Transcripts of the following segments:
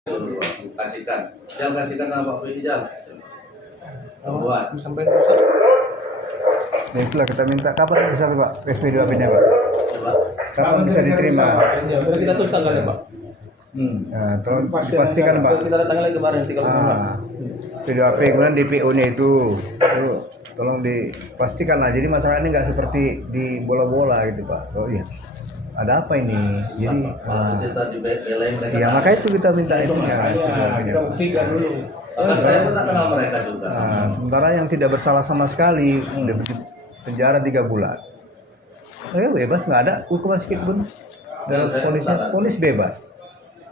kasihkan. Jangan kasihkan nama Pak Rijal. Buat. Sampai rusak. Ya itulah kita minta kapan bisa Pak SP2AP-nya Pak? Coba. Kapan bisa diterima? Ya, udah kita tulis tanggalnya Pak. Nah, tolong dipastikan Pak. Kita datang lagi kemarin sih kalau SP2AP kemudian DPO-nya itu tolong dipastikan lah. Jadi masalah ini nggak seperti di bola-bola gitu Pak. Oh iya. Ada apa ini? Jadi Kita dibelain mereka. ya makanya itu kita minta itu kita buktikan dulu. Bahkan saya pun tak kenal mereka juga. Nah, sementara yang tidak bersalah sama sekali dapat penjara 3 bulan. Bebas, nggak ada hukuman sedikit pun. Dan polis bebas.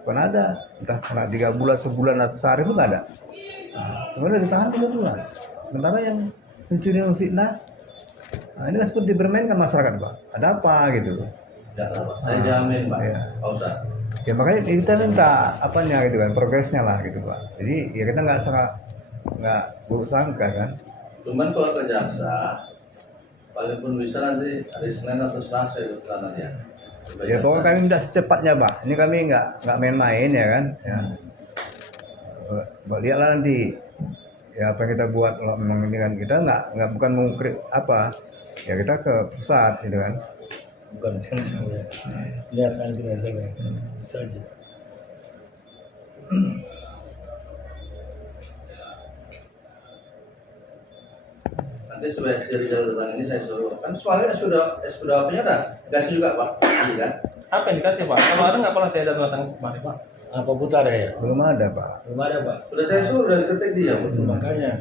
Bukan ada, entah kena 3 bulan, sebulan atau sehari pun nggak ada. Kemudian ditahan 3 bulan. Sementara yang mencuri fitnah, nah ini kan seperti bermainkan masyarakat Pak. Ada apa gitu? Ya, saya jamin Pak. Iya. Pak Ustaz. Ya makanya kita minta apanya gitu kan, progresnya lah gitu Pak. Jadi ya kita nggak buruk sangka kan. Cuman kalau ke jaksa, paling pun bisa nanti hari Senin atau Selasa itu keterangannya. Ya pokoknya kami minta secepatnya Pak. Ini kami nggak main-main ya kan. Ya. Lihatlah nanti ya apa yang kita buat kalau memang ini kan kita nggak bukan mengukir apa ya kita ke pusat gitu kan. Bukan ya. Lihat nanti aja kan. Itu aja. Nanti sebagai dari jalan datang ini saya suruh kan soalnya sudah apa-nya udah kasih juga Pak. Iya kan? Apa yang dikasih Pak? Kemarin nggak pernah saya datang kemarin Pak. Apa putar ya? Belum ada Pak. Belum ada Pak. Sudah saya suruh dari ketik dia. Makanya.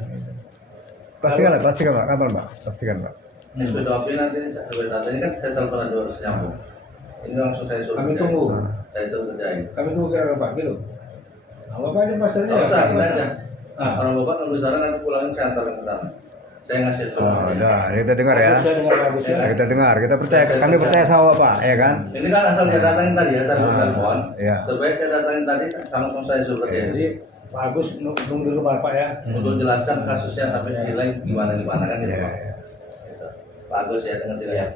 Pastikan Pak. Kapan Pak? Pastikan Pak. Sudah apa nanti sebagai data ini kan saya telepon aja harus nyambung. Ini langsung saya suruh. Kami kerjain. tunggu. Saya suruh kerjain. Kami tunggu kira Pak gitu. Nah, Bapak ini pasarnya. Nggak usah, ini aja. Ah. Orang bapak nunggu sana nanti pulangin saya antarin ke sana. Saya ngasih tahu. Udah, kita dengar ya. Saya dengar bagus ya. Kita dengar, kami percaya sama Bapak, ya kan? Ini kan asal saya datangin tadi ya, saya telepon. Iya. Sebaiknya datangin tadi, langsung saya suruh kerjain. Jadi Pak Agus nunggu dulu Bapak ya. Untuk jelaskan kasusnya sampai nilai gimana kan gitu Iya, Pak. iya. Gitu. Bagus ya dengan tidak ya.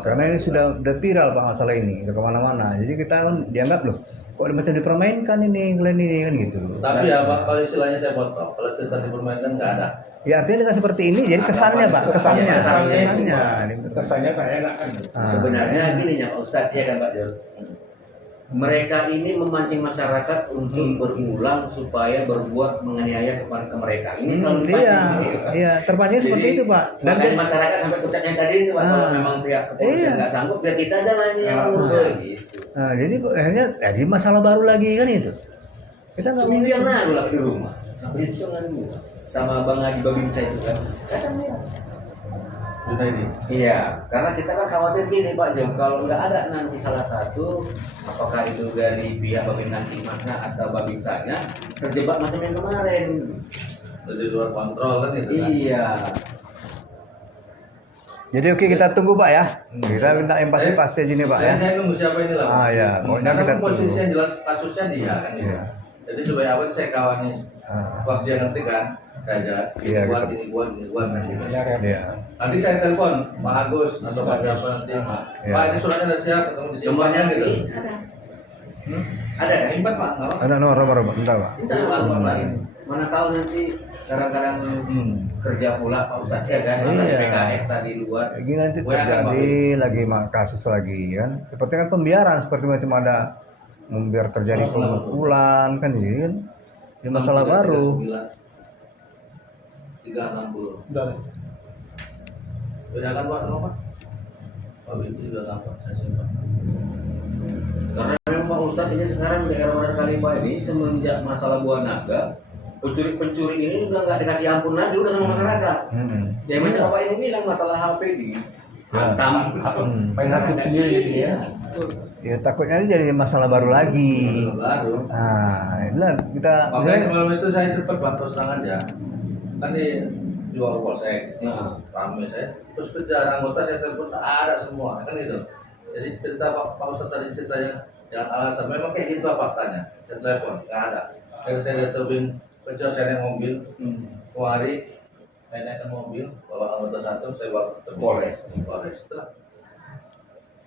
Karena ini sudah viral Pak masalah ini, udah kemana-mana. Jadi kita kan dianggap loh, kok macam dipermainkan ini, kalian ini kan gitu. Tapi ya Pak, kalau istilahnya saya potong, kalau cerita dipermainkan nggak ada. Ya artinya dengan seperti ini, jadi kesannya Pak, kesannya. Kesannya kayak enak kan. Sebenarnya gini ya Pak Ustadz ya kan Pak Jol. Mereka ini memancing masyarakat untuk berulang supaya berbuat menganiaya kepada mereka. Ini selalu dipancing. Iya, terpancing seperti itu Pak. Dan masyarakat sampai puncaknya tadi itu Pak, kalau memang pihak kepolisian nggak sanggup, ya kita jalan yang ngurus gitu. Nah, jadi akhirnya jadi masalah baru lagi kan itu. Kita nggak Seminggu yang lalu lah di rumah, sampai itu sama Bang Haji Babin saya itu kan. Katanya. Sudah ini. Iya, karena kita kan khawatir gini Pak Jom, kalau nggak ada nanti salah satu, apakah itu dari pihak Babin Nanti Masnya atau Babin Sanya, terjebak macam yang kemarin. Jadi luar kontrol kan itu kan. Iya. Jadi oke kita tunggu Pak ya. Kita minta yang pasti aja nih Pak ya. Saya nunggu siapa ini lah. Ah ya, pokoknya Karena kita posisi tunggu. yang jelas kasusnya dia kan gitu. Iya. Jadi supaya apa saya kawannya. Pas dia ngerti kan, saya Iya, buat gitu. ini buat kan gitu. Iya. Nanti saya telepon Pak Agus atau Pak siapa nanti. Iya. Pak ini suratnya udah siap, ketemu di Nomornya simpangnya gitu. ada. Ada kan? Simpan Pak, nggak apa. Ada nomor bentar Pak. Nomor lain. Mana tahu nanti kadang-kadang kerja pula Pak Ustadz ya kan? Iya. PKS tadi luar. Ini nanti Gua akan terjadi lagi kasus lagi kan. Seperti kan pembiaran, seperti macam ada membiar terjadi pemukulan kan ini kan. Ini masalah baru. 360. Udah. Beda kan Pak, nama Pak? Pak itu juga nampak saya simpan. Karena memang Pak Ustadz ini sekarang di era Modern Khalifah ini semenjak masalah buah naga, pencuri ini udah nggak dikasih ampun lagi, udah sama masyarakat. Ya macam apa yang bilang masalah HP di hantam, Main hakim sendiri gitu ya. Ya takutnya ini jadi masalah baru lagi. Baru. Nah, inilah kita Makanya sebelum itu saya sempat bantu tangan ya. Kan di jual polsek, rame saya. Terus kejar anggota saya telepon tak ada semua, kan gitu. Jadi cerita Pak Ustadz tadi ceritanya yang alasan memang kayak gitu faktanya. Saya telepon nggak ada. Dan saya datengin kejar saya naik mobil, kemari saya naikkan mobil, bawa anggota satu, saya bawa ke Polres. Setelah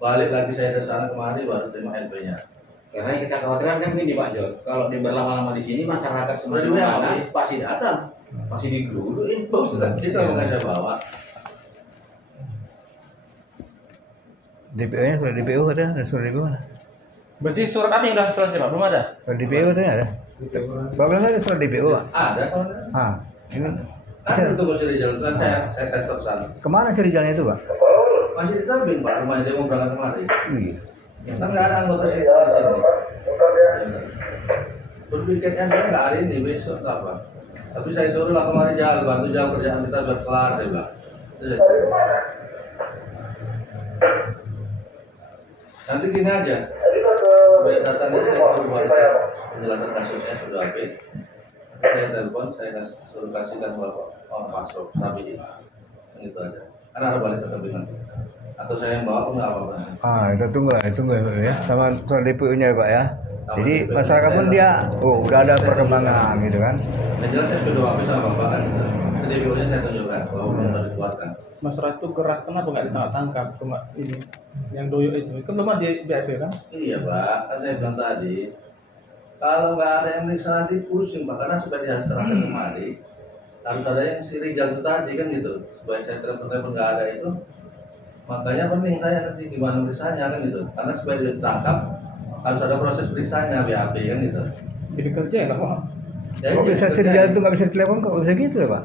balik lagi saya ke sana kemari baru terima LP-nya. Karena yang kita khawatirkan kan ini Pak Jo, kalau dia berlama-lama di sini masyarakat semakin panas pasti datang, pasti digeruduin. Sudah kita bukan saya bawa. DPO-nya sudah DPO katanya, ada surat DPO mana? Berarti surat apa yang udah selesai Pak? Belum ada? Surat DPO katanya ada. Bapak ada surat DPO Pak? Ada. Ah, ini Ada itu Bos Rizal kan saya tes ke sana. kemana sih jalannya itu Pak? Masih di Terbin Pak, rumahnya dia mau berangkat kemari. Iya. Kan nggak ada anggota kita di sini. Berpikirnya dia nggak hari ini, besok apa. Tapi saya suruh lah kemarin jalan, bantu jalan kerjaan kita biar kelar, saya bilang. Nanti gini aja, datanya saya suruh buat penjelasan kasusnya sudah habis. Nanti saya telepon, saya suruh kasihkan bapak masuk, tapi gitu aja. Kan ada balik ke kebingan. Atau saya yang bawa pun nggak apa-apa. Kita tunggu ya, sama soal DPO-nya ya Pak ya. Jadi masyarakat pun dia, udah ada perkembangan gitu kan. Yang jelas saya sudah habis sama bapak kan. Jadi videonya saya tunjukkan bahwa belum sudah dikeluarkan. Masyarakat itu gerak, kenapa nggak ditangkap? Cuma ini yang doyok itu kan belum ada di BAP kan? Iya Pak, kan saya bilang tadi. Kalau nggak ada yang meriksa nanti pusing Pak, karena sudah diserahkan kemari. Harus ada yang si Rijal itu tadi kan gitu. Supaya saya telepon nggak ada itu. Makanya penting saya nanti gimana periksanya kan gitu. Karena supaya ditangkap harus ada proses periksanya BAP kan gitu. Jadi kerja ya Pak? Ya, Kok iya, bisa kerja. jalan itu nggak bisa ditelepon kok bisa gitu ya Pak?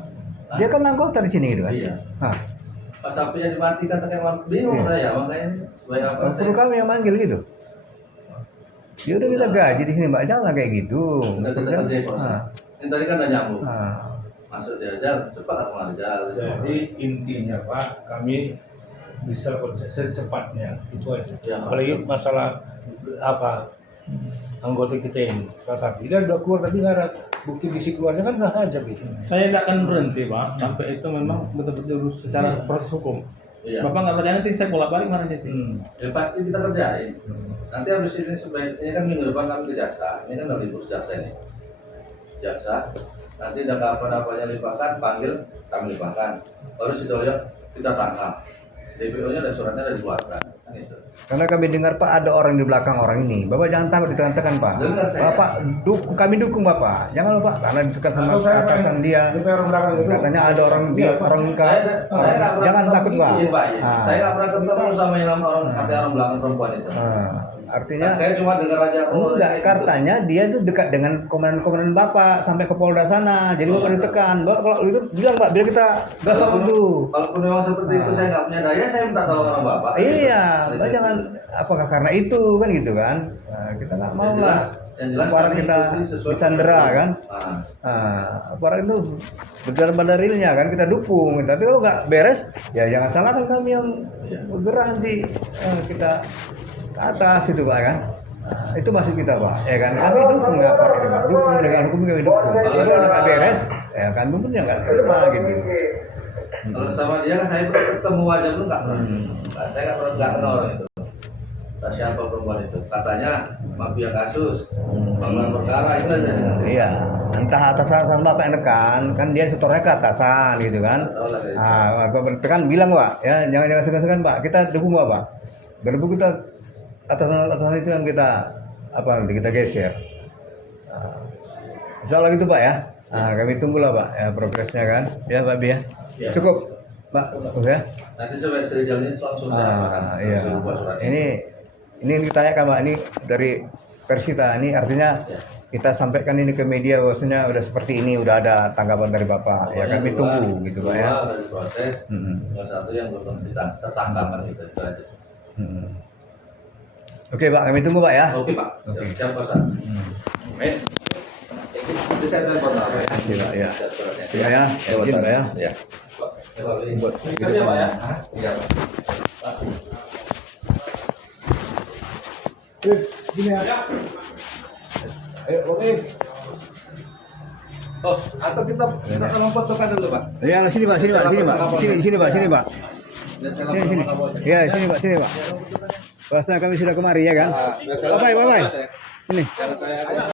Dia kan anggota di sini gitu kan? Iya. Hah. Pas apinya dimatikan tekan bingung Iya. saya makanya supaya apa? Perlu kami yang manggil gitu. Ya udah kita gaji di sini Mbak, jangan kayak gitu. Udah kita kerjain Pak. Ah. Ini tadi kan udah nyambung. Ah. Masuk diajar, cepat aku ngajar. Jadi intinya Pak, kami bisa proses secepatnya itu aja. Ya. Apalagi masalah apa anggota kita ini, salah satu dia udah keluar tapi nggak ada bukti di keluarnya kan sah aja gitu. Saya tidak akan berhenti Pak sampai itu memang betul-betul secara proses hukum. Iya. Bapak nggak percaya nanti saya bolak balik mana nanti. Ya pasti kita kerjain. Nanti habis ini sebaiknya kan minggu depan kami ke jaksa. Ini kan udah libur jaksa ini. Jaksa. Nanti udah kapan-kapannya limpahkan, panggil, kami limpahkan. Baru si doyok kita tangkap. DPO-nya dan suratnya udah dikeluarkan. Kan itu. Karena kami dengar Pak ada orang di belakang orang ini. Bapak jangan takut ditekan-tekan Pak. Dengar saya. Bapak kami dukung Bapak. Jangan lupa karena ditekan sama atasan dia. Katanya ada orang di orang jangan takut Pak. Iya, Pak. Iya. Ah. Saya nggak pernah ketemu sama yang nama orang katanya orang belakang perempuan itu. Artinya Saya cuma dengar aja. enggak, kayak gitu. katanya dia itu dekat dengan komandan-komandan Bapak sampai ke Polda sana. Jadi Bapak ditekan. Bapak kalau itu bilang Pak, biar kita besok dulu. Kalaupun memang seperti itu saya nggak punya daya, saya minta tolong sama bapak. Iya, Gitu. Bapak jangan apakah karena itu kan gitu kan? Nah, kita nggak mau lah. Yang jelas Aparat kami kita ikuti sesuai disandera dengan- kan? Aparat itu berjalan pada realnya kan kita dukung. Tapi kalau nggak beres, ya jangan salahkan kami yang Iya. bergerak nanti kita ke atas itu Pak kan? Itu maksud kita Pak, ya kan? Kami dukung ya Pak, dukung dengan hukum kami dukung. Kalau nggak beres, ya kami pun ya nggak terima gitu. Kalau sama dia kan saya pernah ketemu aja dulu nggak pernah. Nah, saya nggak kenal orang itu. Nah, siapa perempuan itu? Katanya mafia kasus, panggilan perkara itu aja. Iya, entah atasan Bapak yang tekan, kan dia setornya ke atasan gitu kan. Tahu lah kayak gitu. Bapak tekan bilang Pak, ya jangan segan-segan Pak, kita dukung Bapak. Berbu kita atasan itu yang kita apa nanti kita geser. Insya Allah gitu Pak ya. Kami tunggulah Pak ya progresnya kan. Ya Pak Bi ya. Ya. Cukup Pak, ya. Nanti sampai Rijal ini langsung saya makan. Iya. Langsung buat surat. Ini ditanyakan Pak, ini dari Persita, ini artinya Ya. kita sampaikan ini ke media bahwasanya udah seperti ini, udah ada tanggapan dari Bapak. Ya kami tunggu gitu Pak ya. Dari proses, yang satu yang belum tertangkap kan itu aja. Oke Pak, kami tunggu Pak ya. Oke Pak, Oke. siap pesan. Baik. Nanti saya telepon Pak. Iya, iya. Siap suratnya. Iya ya, izin Pak ya. Ya. Buat Kerja Pak ya. Iya Pak. Gini ya. Ayo, oke. Oh, atau kita tolong fotokan dulu Pak. Ya, sini Pak, sini Pak, sini Pak. Sini Pak, sini Pak. Sini, sini. Ya, sini Pak, sini Pak. Bahasa kami sudah kemari ya kan. Bye bye. Ini.